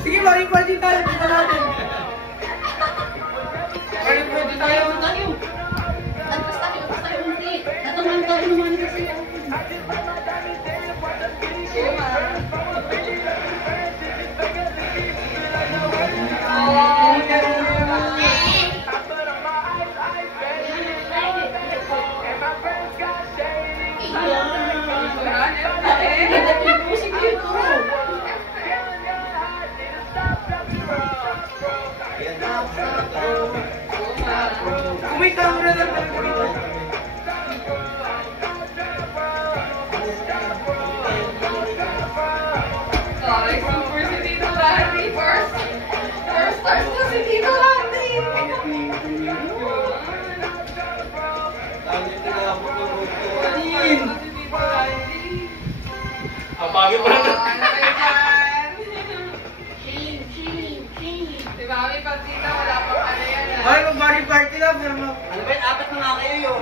Sige, party tayo. Dito natin. Party tayo. Tapos tayo unti. Natungan tayo naman kasi. Sige, ma. May camera na talaga dito. Sorry, super si Tito Randy. First stars na si Tito Randy. Apagin mo na. Si Mami Pagtita, wala pang ano yan. Ay, mag-body party lang. Ano ba yun? 4 na nga kayo yun.